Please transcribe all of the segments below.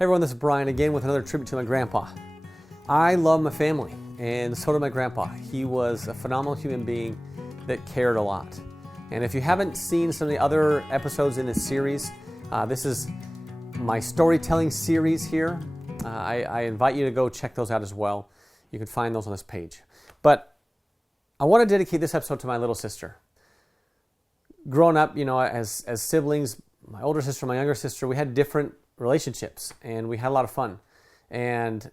Hey everyone, this is Bryan again with another tribute to my grandpa. I love my family, and so did my grandpa. He was a phenomenal human being that cared a lot. And if you haven't seen some of the other episodes in this series, this is my storytelling series here. I invite you to go check those out as well. You can find those on this page. But I want to dedicate this episode to my little sister. Growing up, as siblings, my older sister, my younger sister, we had different relationships, and we had a lot of fun. And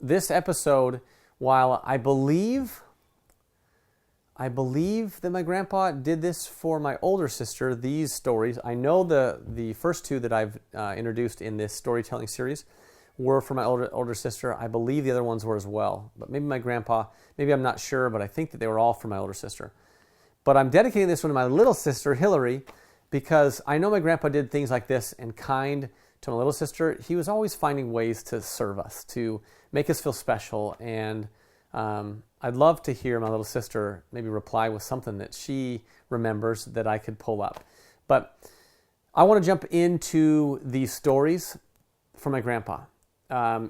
this episode, while I believe that my grandpa did this for my older sister, these stories, I know the first two that I've introduced in this storytelling series were for my older sister. I believe the other ones were as well. But maybe my grandpa, maybe I'm not sure, but I think that they were all for my older sister. But I'm dedicating this one to my little sister, Hillary, because I know my grandpa did things like this and kind to my little sister. He was always finding ways to serve us, to make us feel special. And I'd love to hear my little sister maybe reply with something that she remembers that I could pull up. But I want to jump into these stories from my grandpa.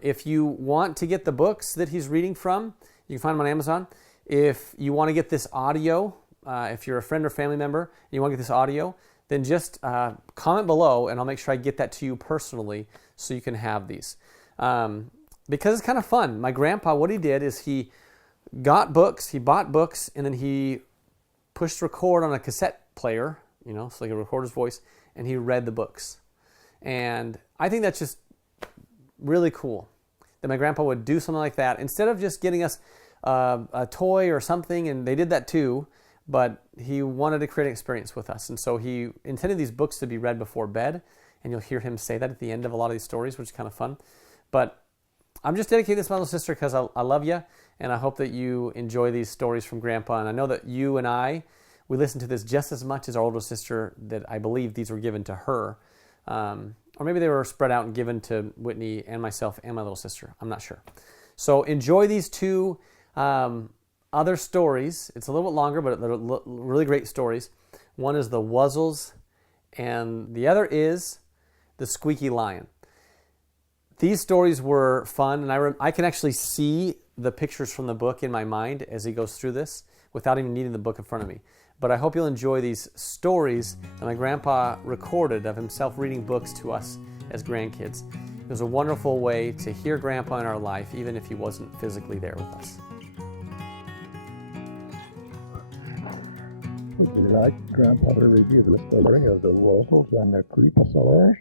If you want to get the books that he's reading from, you can find them on Amazon. If you want to get this audio, if you're a friend or family member and you want to get this audio, then just comment below and I'll make sure I get that to you personally so you can have these. Because it's kind of fun. My grandpa, what he did is he bought books, and then he pushed record on a cassette player, so he could record his voice, and he read the books. And I think that's just really cool that my grandpa would do something like that. Instead of just getting us a toy or something, and they did that too, but he wanted to create an experience with us. And so he intended these books to be read before bed, and you'll hear him say that at the end of a lot of these stories, which is kind of fun. But I'm just dedicating this to my little sister because I love you, and I hope that you enjoy these stories from Grandpa. And I know that you and we listen to this just as much as our older sister, that I believe these were given to her. Or maybe they were spread out and given to Whitney and myself and my little sister. I'm not sure. So enjoy these two other stories. It's a little bit longer, but they're really great stories. One is the Wuzzles, and the other is the Squeaky Lion. These stories were fun, and I can actually see the pictures from the book in my mind as he goes through this without even needing the book in front of me. But I hope you'll enjoy these stories that my grandpa recorded of himself reading books to us as grandkids. It was a wonderful way to hear Grandpa in our life, even if he wasn't physically there with us. Would you like Grandpa to review the story of the Wuzzles and the Creepasaurs?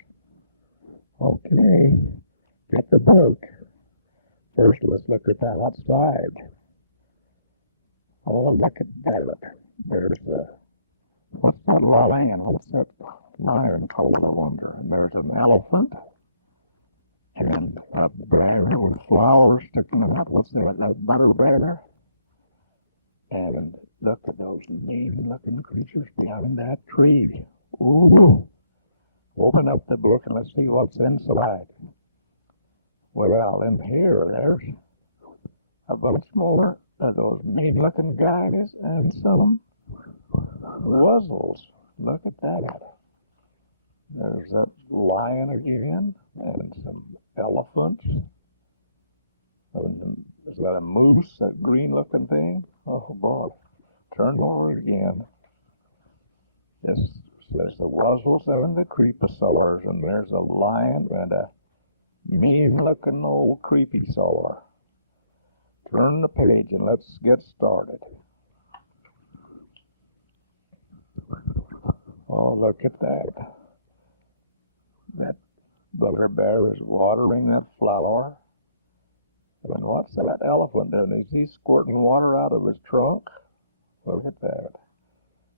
Okay, get the book. First, let's look at that outside. Oh, look at that. There's what's that lion? What's that lion called, I wonder? And there's an elephant. And a bear with flowers sticking out. What's that? That butter bear. And look at those mean-looking creatures behind that tree. Ooh! Open up the book and let's see what's inside. Well, in here, there's a bunch more of those mean-looking guys and some Wuzzles. Look at that. There's that lion again and some elephants. Is that a moose, that green-looking thing? Oh, boy. Turn over again. This says the Wuzzles and the Creepasaurs, and there's a lion and a mean-looking old Creepasaur. Turn the page and let's get started. Oh, look at that. That butter bear is watering that flower. And what's that elephant doing? Is he squirting water out of his trunk? Look at that.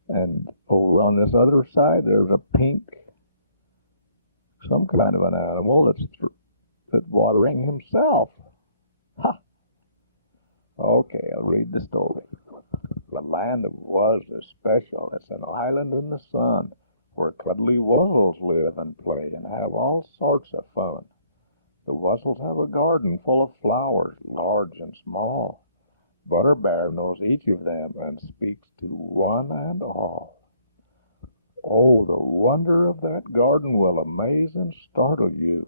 And over on this other side, there's a pink, some kind of an animal that's watering himself. Ha! Okay, I'll read the story. The land of Wuz is special. It's an island in the sun where cuddly Wuzzles live and play and have all sorts of fun. The Wuzzles have a garden full of flowers, large and small. Butter Bear knows each of them and speaks to one and all. Oh, the wonder of that garden will amaze and startle you.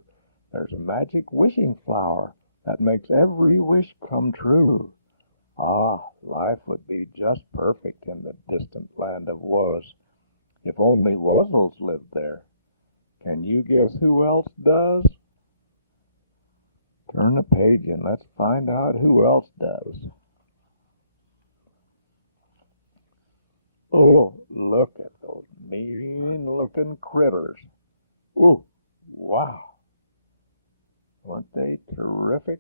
There's a magic wishing flower that makes every wish come true. Ah, life would be just perfect in the distant land of Wuz, if only Wuzzles lived there. Can you guess who else does? Turn the page and let's find out who else does. Oh, look at those mean-looking critters. Oh, wow. Weren't they terrific?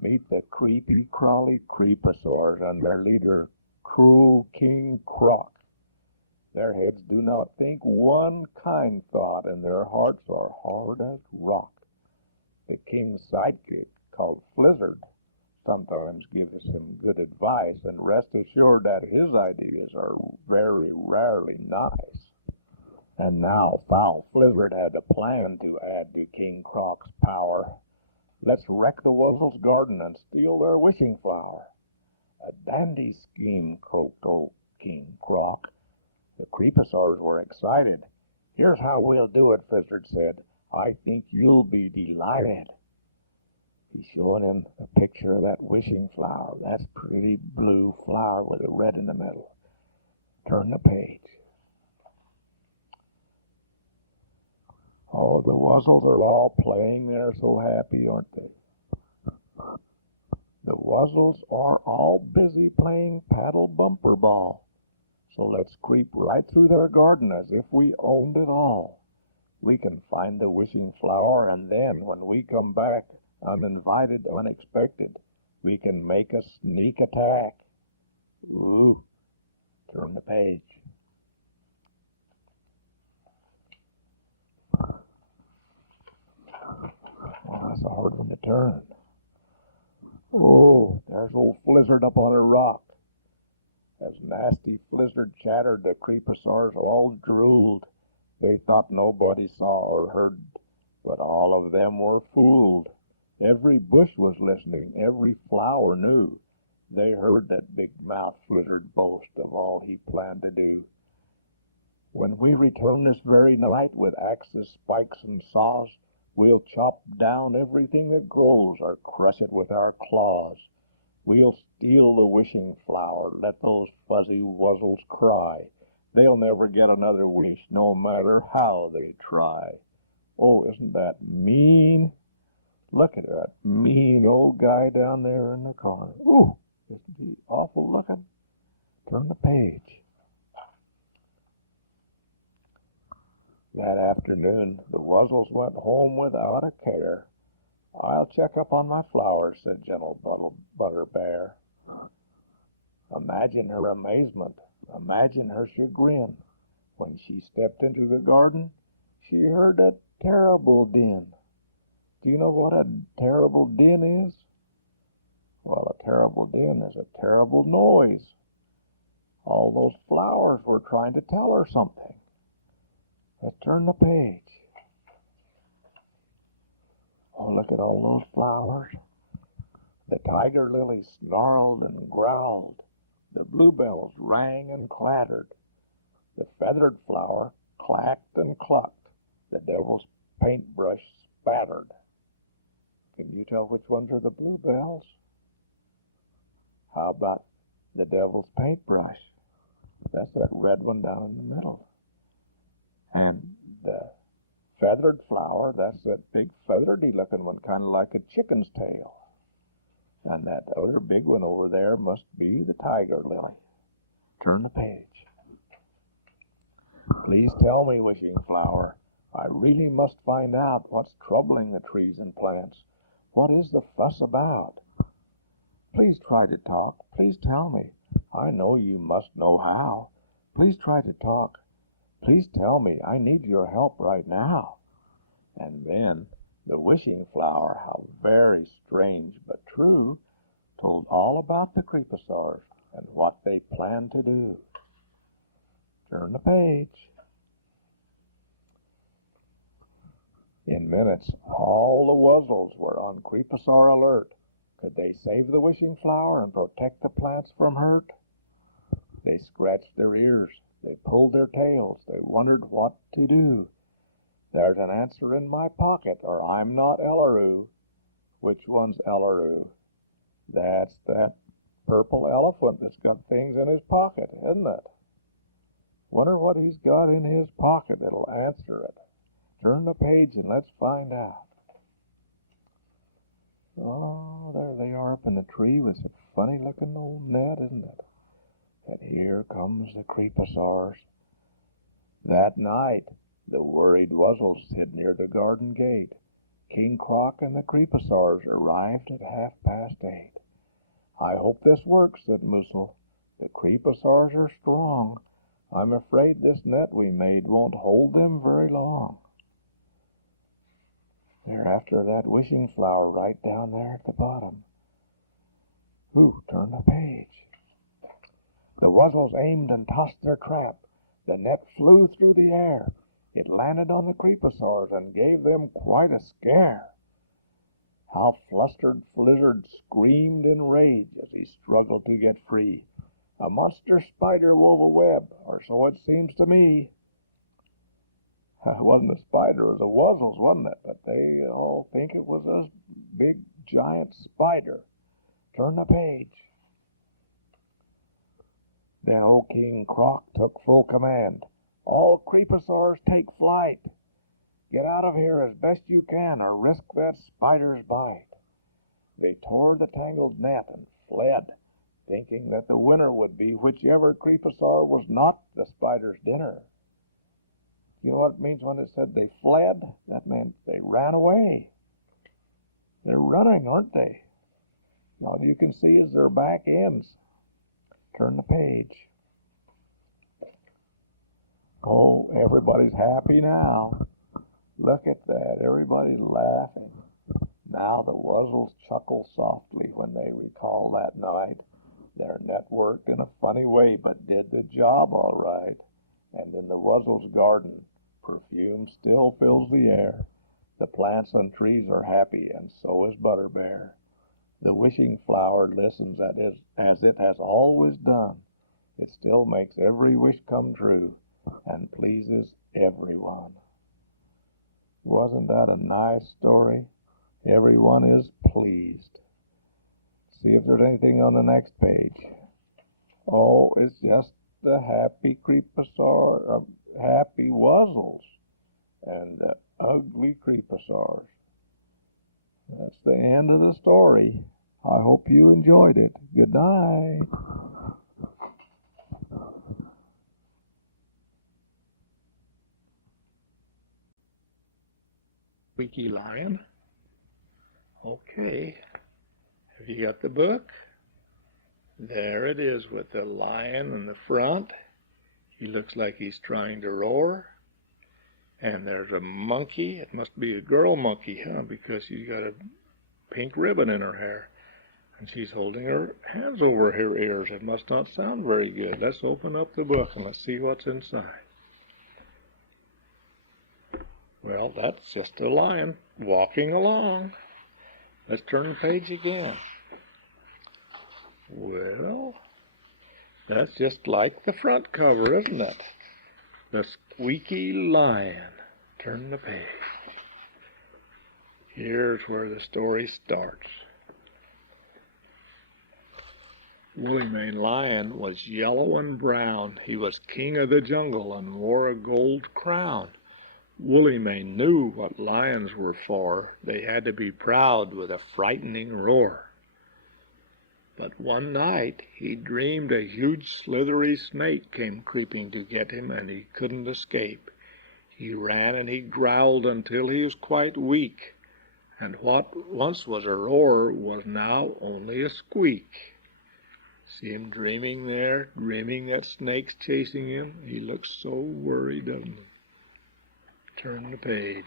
Meet the creepy, crawly Creepasaurs and their leader, Cruel King Croc. Their heads do not think one kind thought, and their hearts are hard as rock. The king's sidekick, called Flizzard, sometimes gives him good advice, and rest assured that his ideas are very rarely nice. And now Foul Flizzard had a plan to add to King Croc's power. Let's wreck the Wuzzles' garden and steal their wishing flower. A dandy scheme, croaked old King Croc. The Creepasaurs were excited. Here's how we'll do it, Flizzard said. I think you'll be delighted. He's showing him a picture of that wishing flower, that pretty blue flower with a red in the middle. Turn the page. Oh, the Wuzzles are all playing. They're so happy, aren't they? The Wuzzles are all busy playing paddle bumper ball. So let's creep right through their garden as if we owned it all. We can find the wishing flower, and then when we come back, uninvited, unexpected, we can make a sneak attack. Ooh, turn the page. Oh, that's a hard one to turn. Oh, there's old Flizzard up on a rock. As nasty Flizzard chattered, the Creepasaurs all drooled. They thought nobody saw or heard, but all of them were fooled. Every bush was listening, every flower knew. They heard that big-mouth Flizzard boast of all he planned to do. When we return this very night with axes, spikes, and saws, we'll chop down everything that grows or crush it with our claws. We'll steal the wishing flower, let those fuzzy Wuzzles cry. They'll never get another wish, no matter how they try. Oh, isn't that mean? Look at that mean old guy down there in the corner. Ooh, isn't he awful looking? Turn the page. That afternoon, the Wuzzles went home without a care. I'll check up on my flowers, said gentle Butter Bear. Imagine her amazement. Imagine her chagrin. When she stepped into the garden, she heard a terrible din. Do you know what a terrible din is? Well, a terrible din is a terrible noise. All those flowers were trying to tell her something. Let's turn the page. Oh, look at all those flowers. The tiger lily snarled and growled. The bluebells rang and clattered. The feathered flower clacked and clucked. The devil's paintbrush spattered. Can you tell which ones are the bluebells? How about the devil's paintbrush? That's that red one down in the middle. And the feathered flower, that's that big feathery looking one, kind of like a chicken's tail. And that other big one over there must be the tiger lily. Turn the page. Please tell me, wishing flower, I really must find out what's troubling the trees and plants. What is the fuss about? Please try to talk. Please tell me. I know you must know how. Please try to talk. Please tell me. I need your help right now. And then the wishing flower, how very strange but true, told all about the Creepasaurs and what they planned to do. Turn the page. In minutes, all the Wuzzles were on Creepasaur alert. Could they save the wishing flower and protect the plants from hurt? They scratched their ears. They pulled their tails. They wondered what to do. There's an answer in my pocket, or I'm not Ellaroo. Which one's Ellaroo? That's that purple elephant that's got things in his pocket, isn't it? Wonder what he's got in his pocket that'll answer it. Turn the page and let's find out. Oh, there they are up in the tree with a funny-looking old net, isn't it? And here comes the Creepasaurs. That night, the worried Wuzzles hid near the garden gate. King Croc and the Creepasaurs arrived at 8:30. I hope this works, said Moosel. The Creepasaurs are strong. I'm afraid this net we made won't hold them very long. They're after that wishing flower right down there at the bottom. Ooh, turn the page. The Wuzzles aimed and tossed their trap. The net flew through the air. It landed on the Creepasaurs and gave them quite a scare. How flustered Flizzard screamed in rage as he struggled to get free. A monster spider wove a web, or so it seems to me. It wasn't a spider, it was a Wuzzles, wasn't it? But they all think it was a big, giant spider. Turn the page. Then old King Croc took full command. All Creepasaurs take flight. Get out of here as best you can, or risk that spider's bite. They tore the tangled net and fled, thinking that the winner would be whichever Creepasaur was not the spider's dinner. You know what it means when it said they fled? That meant they ran away. They're running, aren't they? All you can see is their back ends. Turn the page. Oh, everybody's happy now. Look at that, everybody's laughing. Now the Wuzzles chuckle softly when they recall that night. Their net worked in a funny way, but did the job all right. And in the Wuzzles' garden, perfume still fills the air. The plants and trees are happy, and so is Butterbear. The wishing flower listens as it has always done. It still makes every wish come true and pleases everyone. Wasn't that a nice story? Everyone is pleased. See if there's anything on the next page. Oh, it's just the happy Creepasaur, happy Wuzzles, and the ugly Creepasaurs. That's the end of the story. I hope you enjoyed it. Good night. Squeaky Lion. Okay. Have you got the book? There it is with the lion in the front. He looks like he's trying to roar. And there's a monkey. It must be a girl monkey, huh? Because she's got a pink ribbon in her hair. And she's holding her hands over her ears. It must not sound very good. Let's open up the book and let's see what's inside. Well, that's just a lion walking along. Let's turn the page again. Well, that's just like the front cover, isn't it? The Squeaky Lion. Turn the page. Here's where the story starts. Woolly Mane Lion was yellow and brown. He was king of the jungle and wore a gold crown. Woolly Mane knew what lions were for. They had to be proud with a frightening roar. But one night he dreamed a huge slithery snake came creeping to get him, and he couldn't escape. He ran and he growled until he was quite weak, and what once was a roar was now only a squeak. See him dreaming there, dreaming that snake's chasing him? He looks so worried, doesn't he? Turn the page.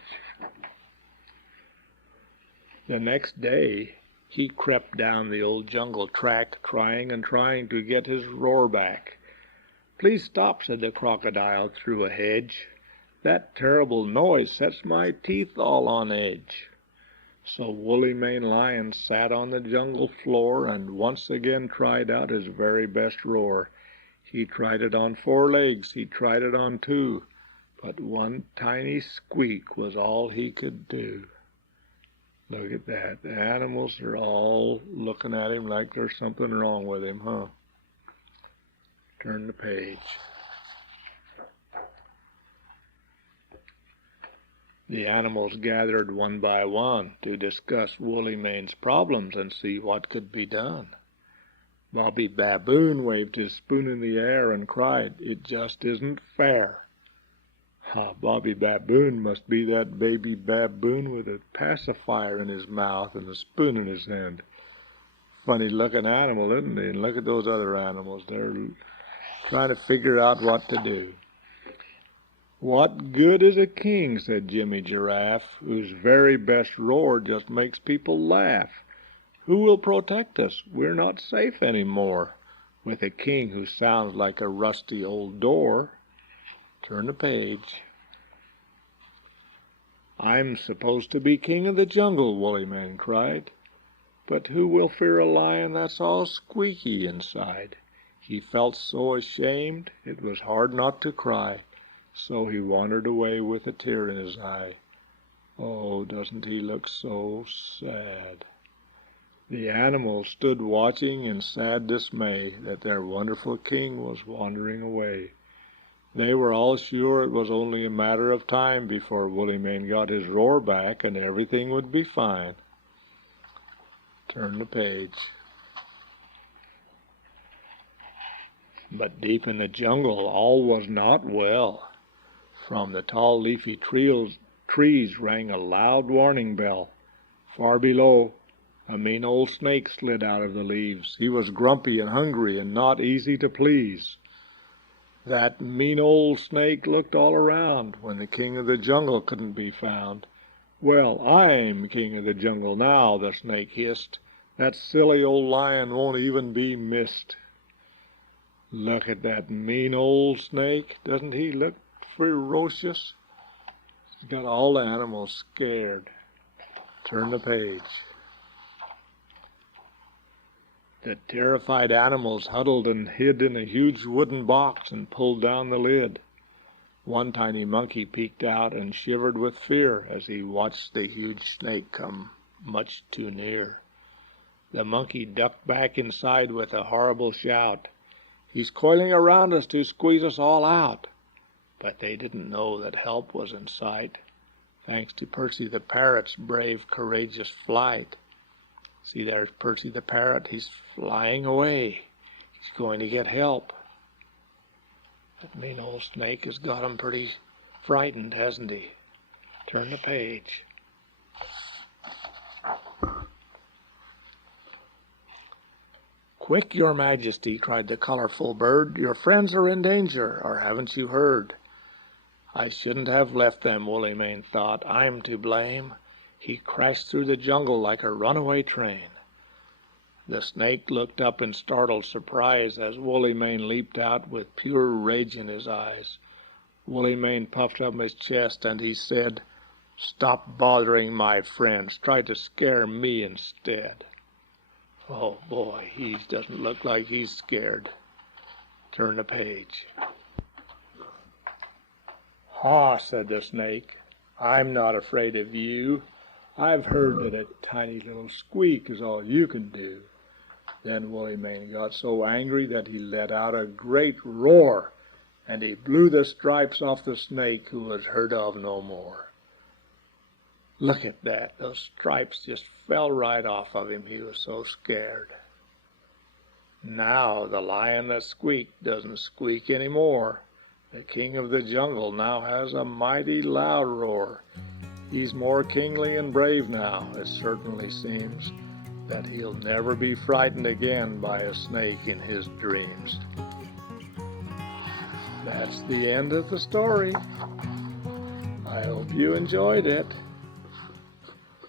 The next day, he crept down the old jungle track, trying and trying to get his roar back. "Please stop," said the crocodile through a hedge. "That terrible noise sets my teeth all on edge." So Woolly Mane Lion sat on the jungle floor and once again tried out his very best roar. He tried it on 4 legs, he tried it on 2, but one tiny squeak was all he could do. Look at that. The animals are all looking at him like there's something wrong with him, huh? Turn the page. The animals gathered one by one to discuss Woolly Mane's problems and see what could be done. Bobby Baboon waved his spoon in the air and cried, "It just isn't fair." Bobby Baboon must be that baby baboon with a pacifier in his mouth and a spoon in his hand. Funny looking animal, isn't he? And look at those other animals. They're trying to figure out what to do. "What good is a king," said Jimmy Giraffe, "whose very best roar just makes people laugh? Who will protect us? We're not safe anymore with a king who sounds like a rusty old door." Turn the page. "I'm supposed to be king of the jungle," Woolly Man cried. "But who will fear a lion that's all squeaky inside?" He felt so ashamed it was hard not to cry, so he wandered away with a tear in his eye. Oh, doesn't he look so sad? The animals stood watching in sad dismay that their wonderful king was wandering away. They were all sure it was only a matter of time before Woolly Mane got his roar back and everything would be fine. Turn the page. But deep in the jungle all was not well. From the tall leafy trees rang a loud warning bell. Far below, a mean old snake slid out of the leaves. He was grumpy and hungry and not easy to please. That mean old snake looked all around when the king of the jungle couldn't be found. "Well, I'm king of the jungle now," the snake hissed. "That silly old lion won't even be missed." Look at that mean old snake. Doesn't he look ferocious? He's got all the animals scared. Turn the page. The terrified animals huddled and hid in a huge wooden box and pulled down the lid. One tiny monkey peeked out and shivered with fear as he watched the huge snake come much too near. The monkey ducked back inside with a horrible shout. "He's coiling around us to squeeze us all out." But they didn't know that help was in sight, thanks to Percy the Parrot's brave, courageous flight. See, there's Percy the Parrot. He's flying away. He's going to get help. That mean old snake has got him pretty frightened, hasn't he? Turn the page. "Quick, your majesty," cried the colorful bird. "Your friends are in danger, or haven't you heard?" I shouldn't have left them, Woolly Mane thought. I'm to blame. He crashed through the jungle like a runaway train. The snake looked up in startled surprise as Woolly Mane leaped out with pure rage in his eyes. Woolly Mane puffed up his chest and he said, "Stop bothering my friends. Try to scare me instead." Oh boy, he doesn't look like he's scared. Turn the page. "Ha," said the snake. "I'm not afraid of you. I've heard that a tiny little squeak is all you can do." Then Woolly Mane got so angry that he let out a great roar, and he blew the stripes off the snake, who was heard of no more. Look at that. Those stripes just fell right off of him. He was so scared. Now the lion that squeaked doesn't squeak anymore. The king of the jungle now has a mighty loud roar. He's more kingly and brave now. It certainly seems that he'll never be frightened again by a snake in his dreams. That's the end of the story. I hope you enjoyed it.